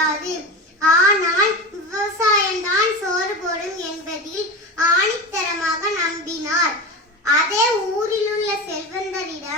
கிடையாது. ஆனால் விவசாயம்தான் சோறு போடும் என்பதில் ஆணித்தரமாக நம்பினார். அதே ஊரில் உள்ள செல்வந்தரிடம்